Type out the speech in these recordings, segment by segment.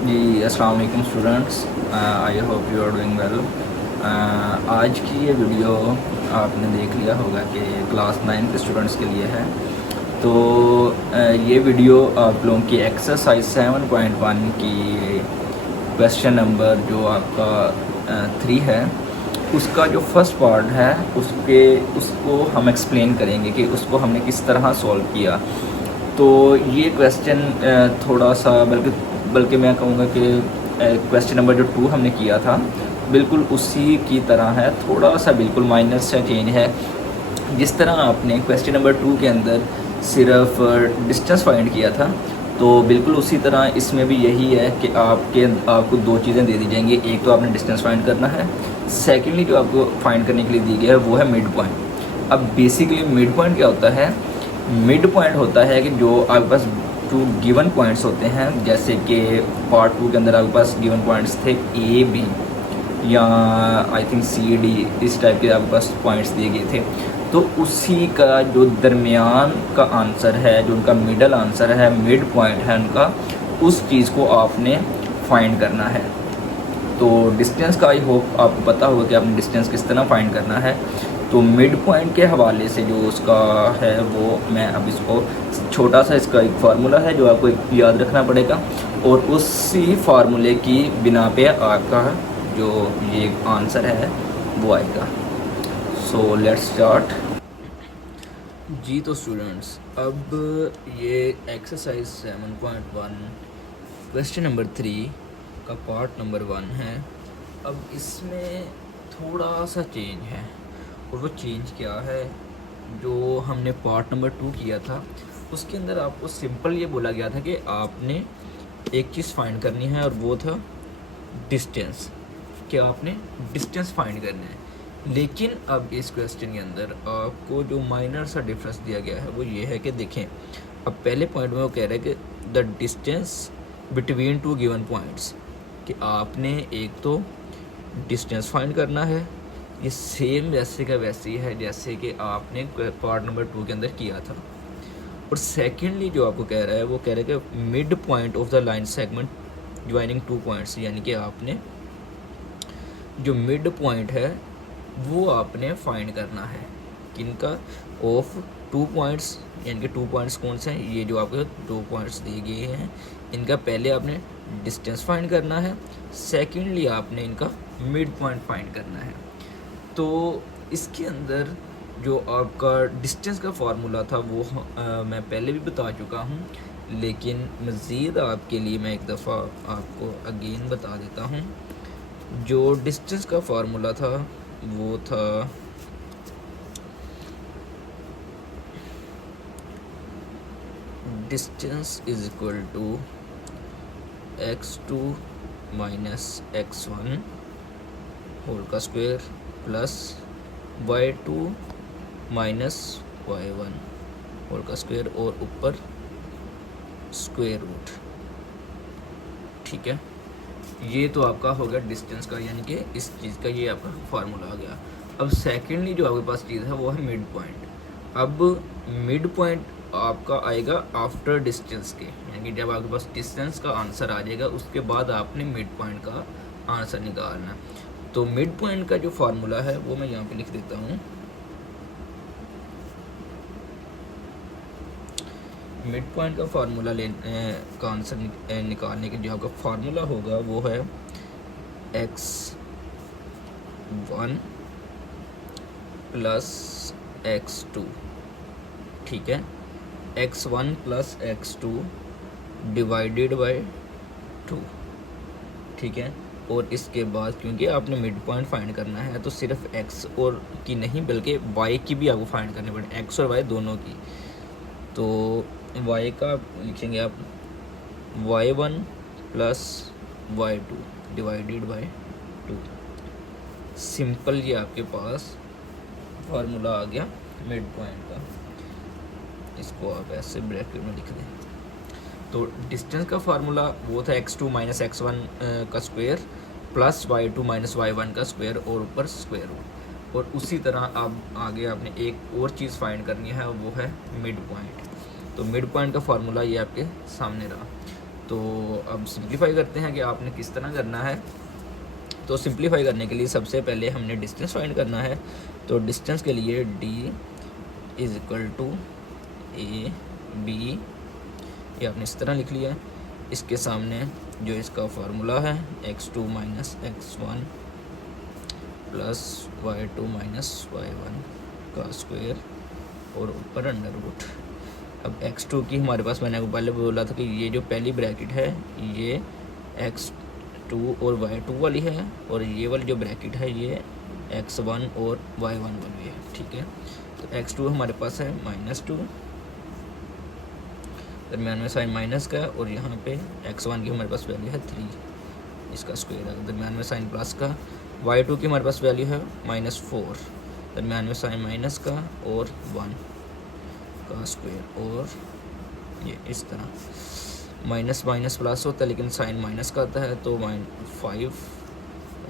जी अस्सलाम वालेकुम students, I hope you are doing well. आज की ये वीडियो आपने देख लिया होगा कि क्लास 9 के स्टूडेंट्स के लिए है। तो ये वीडियो आप लोगों की एक्सरसाइज 7.1 की क्वेश्चन नंबर जो आपका 3 है, उसका जो फर्स्ट पार्ट है उसको हम एक्सप्लेन करेंगे कि उसको हमने किस तरह सॉल्व किया। तो ये क्वेश्चन थोड़ा सा बल्कि मैं कहूँगा कि क्वेश्चन नंबर जो 2 हमने किया था बिल्कुल उसी की तरह है, थोड़ा सा बिल्कुल माइनर सा चेंज है। जिस तरह आपने क्वेश्चन नंबर 2 के अंदर सिर्फ डिस्टेंस फाइंड किया था, तो बिल्कुल उसी तरह इसमें भी यही है कि आपको दो चीज़ें दे दी जाएंगी। एक तो आपने डिस्टेंस फाइंड करना है, सेकेंडली जो आपको फाइंड करने के लिए दी गया है वो है मिड पॉइंट। अब बेसिकली मिड पॉइंट क्या होता है? मिड पॉइंट होता है कि जो आपके पास टू गिवन पॉइंट्स होते हैं, जैसे कि पार्ट 2 के अंदर आपके पास गिवन पॉइंट्स थे ए बी या आई थिंक सी डी, इस टाइप के आपके पास पॉइंट्स दिए गए थे। तो उसी का जो दरमियान का आंसर है, जो उनका मिडल आंसर है, मिड पॉइंट है उनका, उस चीज़ को आपने फाइंड करना है। तो डिस्टेंस का आई होप आपको पता होगा कि आपने डिस्टेंस किस तरह फाइंड करना है। तो मिड पॉइंट के हवाले से जो उसका है वो मैं अब इसको छोटा सा इसका एक फार्मूला है जो आपको याद रखना पड़ेगा, और उसी फार्मूले की बिना पे आपका जो ये आंसर है वो आएगा। So let's start. जी तो स्टूडेंट्स, अब ये एक्सरसाइज 7.1 क्वेश्चन नंबर 3 का पार्ट नंबर 1 है। अब इसमें थोड़ा सा चेंज है, और वो चेंज क्या है? जो हमने पार्ट नंबर 2 किया था उसके अंदर आपको सिंपल ये बोला गया था कि आपने एक चीज़ फाइंड करनी है, और वो था डिस्टेंस, कि आपने डिस्टेंस फाइंड करना है। लेकिन अब इस क्वेश्चन के अंदर आपको जो माइनर सा डिफरेंस दिया गया है वो ये है कि देखें, अब पहले पॉइंट में वो कह रहा है कि the distance between two given points, कि आपने एक तो डिस्टेंस फाइंड करना है। ये सेम वैसे का वैसे ही है जैसे कि आपने पार्ट नंबर 2 के अंदर किया था। और सेकेंडली जो आपको कह रहा है वो कह रहा है कि mid point of the line segment joining two points, यानी कि आपने जो मिड पॉइंट है वो आपने फाइंड करना है। किनका? ऑफ टू पॉइंट्स, यानी कि टू पॉइंट्स कौन से हैं? ये जो आपको दो पॉइंट्स दिए गए हैं, इनका पहले आपने डिस्टेंस फाइंड करना है, सेकेंडली आपने इनका मिड पॉइंट फाइंड करना है। तो इसके अंदर जो आपका डिस्टेंस का फार्मूला था वो मैं पहले भी बता चुका हूँ, लेकिन मज़ीद आपके लिए मैं एक दफ़ा आपको अगेन बता देता हूँ। जो डिस्टेंस का फार्मूला था वो था distance is equal to x2 minus x1 whole का square plus y2 minus y1 whole का स्क्वायर, और ऊपर स्क्वायर रूट। ठीक है, ये तो आपका हो गया डिस्टेंस का, यानी कि इस चीज़ का ये आपका फार्मूला आ गया। अब सेकेंडली जो आपके पास चीज़ है वो है मिड पॉइंट। अब मिड पॉइंट आपका आएगा आफ्टर डिस्टेंस के, यानी कि जब आपके पास डिस्टेंस का आंसर आ जाएगा उसके बाद आपने मिड पॉइंट का आंसर निकालना। तो मिड पॉइंट का जो फार्मूला है वो मैं यहाँ पे लिख देता हूँ। मिड पॉइंट का फार्मूला का आंसर निकालने के जो आपका फार्मूला होगा वो है x1 प्लस x2। ठीक है, x1 plus x2 divided by 2। ठीक है, और इसके बाद क्योंकि आपने मिड पॉइंट फाइंड करना है तो सिर्फ x और की नहीं बल्कि y की भी आपको फाइंड करनी पड़े, x और y दोनों की। तो y का लिखेंगे आप y1 plus y2 divided by 2। Simple ये आपके पास फार्मूला आ गया मिड पॉइंट का। इसको आप ऐसे ब्रैकेट में लिख दें। तो डिस्टेंस का फार्मूला वो था x2 माइनस x1 का square plus y2 minus y1 का स्क्वायर, और ऊपर स्क्वायर रूट। और उसी तरह अब आगे आपने एक और चीज़ फाइंड करनी है, वो है मिड पॉइंट। तो मिड पॉइंट का फार्मूला ये आपके सामने रहा। तो अब सिंप्लीफाई करते हैं कि आपने किस तरह करना है। तो सिंप्लीफाई करने के लिए सबसे पहले हमने डिस्टेंस फाइंड करना है। तो डिस्टेंस के लिए d is equal to A B, ये आपने इस तरह लिख लिया। इसके सामने जो इसका फार्मूला है x2 minus x1 plus y2 minus y1 का स्क्वायर और ऊपर अंडर रूट। अब x2 की हमारे पास, मैंने आपको पहले बोला था कि ये जो पहली ब्रैकेट है ये x2 और y2 वाली है, और ये वाली जो ब्रैकेट है ये x1 और y1 वाली है। ठीक है, तो x2 हमारे पास है -2, दरम्यान में साइन माइनस का, और यहाँ पे x1 की हमारे पास वैल्यू है 3, इसका स्क्वायर है। दरम्यान में साइन प्लस का, y2 की हमारे पास वैल्यू है -4, दरम्यान में साइन माइनस का और 1 का स्क्वायर, और ये इस तरह माइनस माइनस प्लस होता है लेकिन साइन माइनस का आता है, तो 5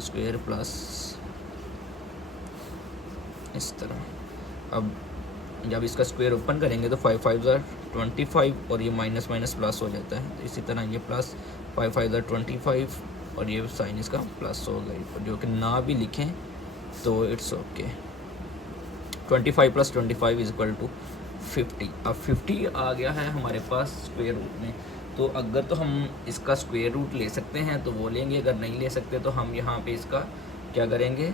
स्क्वायर प्लस इस तरह। अब जब इसका स्क्वायर ओपन करेंगे तो 5 5 25, और ये माइनस माइनस प्लस हो जाता है। तो इसी तरह ये प्लस 5 5 25, और ये साइन इसका प्लस हो गई, जो कि ना भी लिखें तो it's okay. 25 plus 25 is equal to 50। अब 50 आ गया है हमारे पास स्क्वायर रूट में। तो अगर तो हम इसका स्क्वायर रूट ले सकते हैं तो वो लेंगे, अगर नहीं ले सकते तो हम यहाँ पे इसका क्या करेंगे,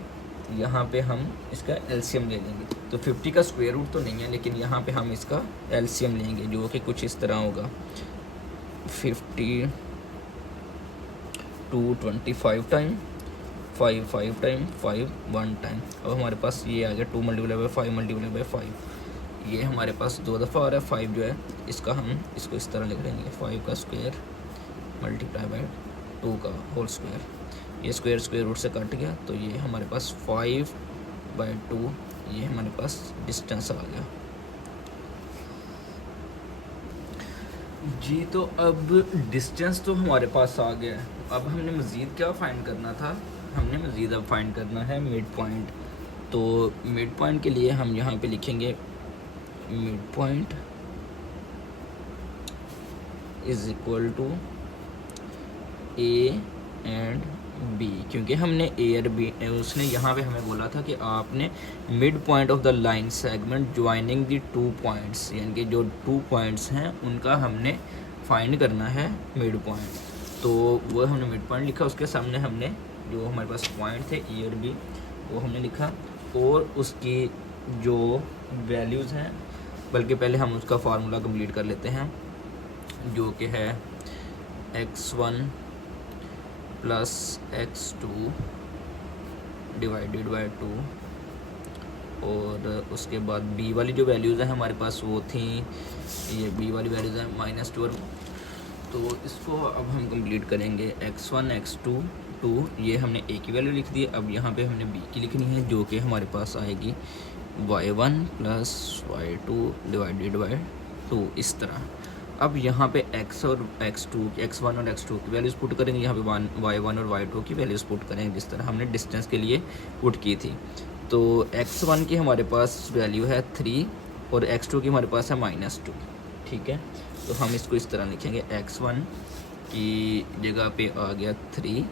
यहाँ पे हम इसका एलसीएम ले लेंगे। तो 50 का स्क्वायर रूट तो नहीं है, लेकिन यहाँ पे हम इसका एलसीएम लेंगे, जो कि कुछ इस तरह होगा 50 टू 25 टाइम 5 5 टाइम 5 1 टाइम। अब हमारे पास ये आ गया 2 मल्टीप्लाई बाई 5 मल्टीप्लाई बाई 5। ये हमारे पास 2 दफ़ा आ रहा है 5 जो है, इसका हम इसको इस तरह लिख देंगे 5 का स्क्वायर मल्टीप्लाई बाई 2 का होल स्क्वायर। ये स्क्वायर स्क्वायर रूट से कट गया, तो ये हमारे पास 5/2, ये हमारे पास डिस्टेंस आ गया जी। तो अब डिस्टेंस तो हमारे पास आ गया है। अब हमने मज़ीद क्या फ़ाइंड करना था, हमने मज़ीद अब फाइंड करना है मिड पॉइंट। तो मिड पॉइंट के लिए हम यहाँ पे लिखेंगे mid point is equal to A and B, क्योंकि हमने ए और बी, उसने यहाँ पे हमें बोला था कि आपने mid point of the line segment joining the 2 points, यानी कि जो 2 पॉइंट्स हैं उनका हमने फाइंड करना है मिड पॉइंट। तो वो हमने मिड पॉइंट लिखा, उसके सामने हमने जो हमारे पास पॉइंट थे ए और बी वो हमने लिखा, और उसकी जो वैल्यूज़ हैं, बल्कि पहले हम उसका फार्मूला कंप्लीट कर लेते हैं, जो कि है x1 plus x2 divided by 2, और उसके बाद b वाली जो वैल्यूज़ हैं हमारे पास वो थी, ये b वाली वैल्यूज़ हैं -2। तो इसको अब हम कंप्लीट करेंगे x1 x2 2, ये हमने a की वैल्यू लिख दी। अब यहाँ पे हमने b की लिखनी है, जो कि हमारे पास आएगी y1 plus y2 divided by 2, इस तरह। अब यहाँ पे x और x1 और x2 की वैल्यूज़ पुट करेंगे, यहाँ पे y1 और y2 की वैल्यूज़ पुट करेंगे, जिस तरह हमने डिस्टेंस के लिए पुट की थी। तो x1 की हमारे पास वैल्यू है 3 और x2 की हमारे पास है -2। ठीक है, तो हम इसको इस तरह लिखेंगे, x1 की जगह पे आ गया 3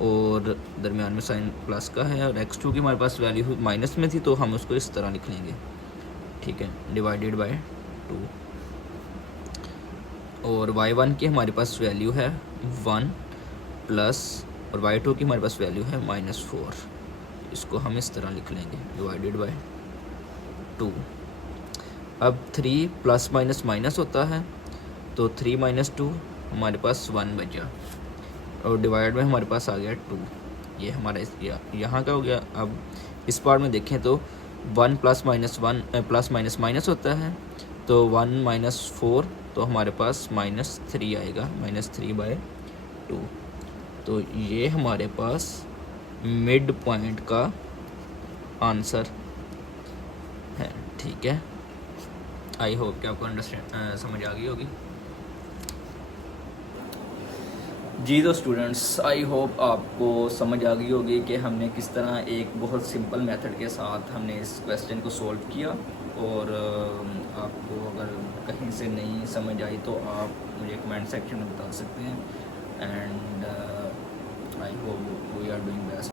और दरमियान में साइन प्लस का है, और x2 की हमारे पास वैल्यू माइनस में थी, तो हम उसको इस तरह लिख लेंगे। ठीक है, डिवाइडेड बाय 2, और y1 की हमारे पास वैल्यू है 1 प्लस, और y2 की हमारे पास वैल्यू है -4, इसको हम इस तरह लिख लेंगे डिवाइडेड बाय 2। अब 3 प्लस माइनस माइनस होता है, तो 3 - 2 हमारे पास 1 बचा, और डिवाइड में हमारे पास आ गया 2। ये हमारा यहाँ का हो गया। अब इस पार्ट में देखें तो 1 प्लस माइनस माइनस होता है, तो 1 - 4, तो हमारे पास -3 आएगा, -3/2। तो ये हमारे पास मिड पॉइंट का आंसर है। ठीक है, आई होप कि आपको समझ आ गई होगी जी। तो स्टूडेंट्स, आई होप आपको समझ आ गई होगी कि हमने किस तरह एक बहुत सिंपल मेथड के साथ हमने इस क्वेश्चन को सॉल्व किया, और आपको अगर कहीं से नहीं समझ आई तो आप मुझे कमेंट सेक्शन में बता सकते हैं। And I hope we are doing best.